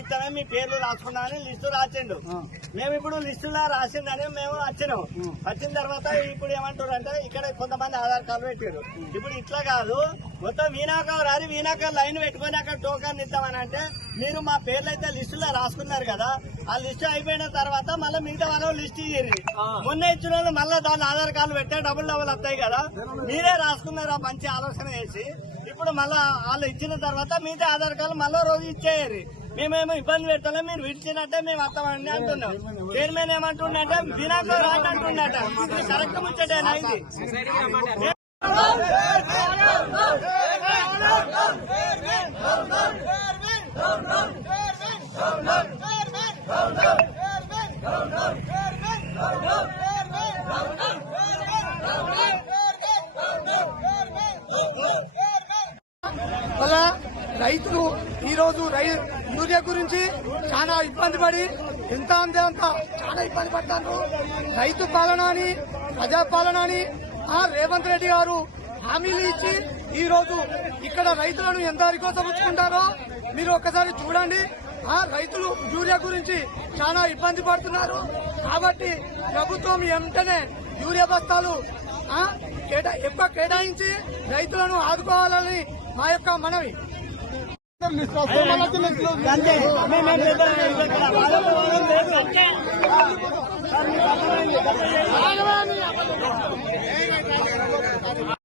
ఇస్తామే మీ పేర్లు రాసుకున్నామని లిస్టు రాసిండు. మేము ఇప్పుడు లిస్టులో రాసిందని మేము వచ్చినాం. వచ్చిన తర్వాత ఇప్పుడు ఏమంటారు అంటే ఇక్కడ కొంతమంది ఆధార్ కార్డు పెట్టారు. ఇప్పుడు ఇట్లా కాదు, మొత్తం వీణాకర్ రాని వీణాకర్ లైన్ పెట్టుకుని అక్కడ టోకన్ ఇద్దామని అంటే మీరు మా పేర్లు అయితే లిస్టులో రాసుకున్నారు కదా, ఆ లిస్టు అయిపోయిన తర్వాత మళ్ళీ మిగతా వాళ్ళు లిస్ట్ ఇయ్యండి. మొన్న ఇచ్చిన వాళ్ళు మళ్ళీ దాని ఆధార్ కార్డు పెట్టే డబుల్ వస్తాయి కదా, మీరే రాసుకున్నారు మంచి ఆలోచన చేసి. ఇప్పుడు మళ్ళా వాళ్ళు ఇచ్చిన తర్వాత మిగతా ఆధార్ కార్డు మళ్ళీ రోజు ఇచ్చేయాలి. మేమేమో ఇబ్బంది పెడతాం, మీరు విడిచినట్టే మేము వస్తామండి అంటున్నాం. చైర్మన్ ఏమంటుండే వీణాకర్ రాని అంటున్నట. కరెక్ట్ ముచ్చటేనా ఇది? అలా రైతులు ఈ రోజు యూరియా గురించి చాలా ఇబ్బంది పడి ఎంత అంతే అంత చాలా ఇబ్బంది పడతారు. రైతు పాలన అని ప్రజాపాలన అని రేవంత్ రెడ్డి గారు హామీలు ఇచ్చి ఈ రోజు ఇక్కడ రైతులను ఎంత కోసం ఉంచుకుంటారో మీరు ఒక్కసారి చూడండి. రైతులు యూరియా గురించి చాలా ఇబ్బంది పడుతున్నారు. కాబట్టి ప్రభుత్వం వెంటనే యూరియా బస్తాలు ఎక్కువ కేటాయించి రైతులను ఆదుకోవాలని మా యొక్క మనవి.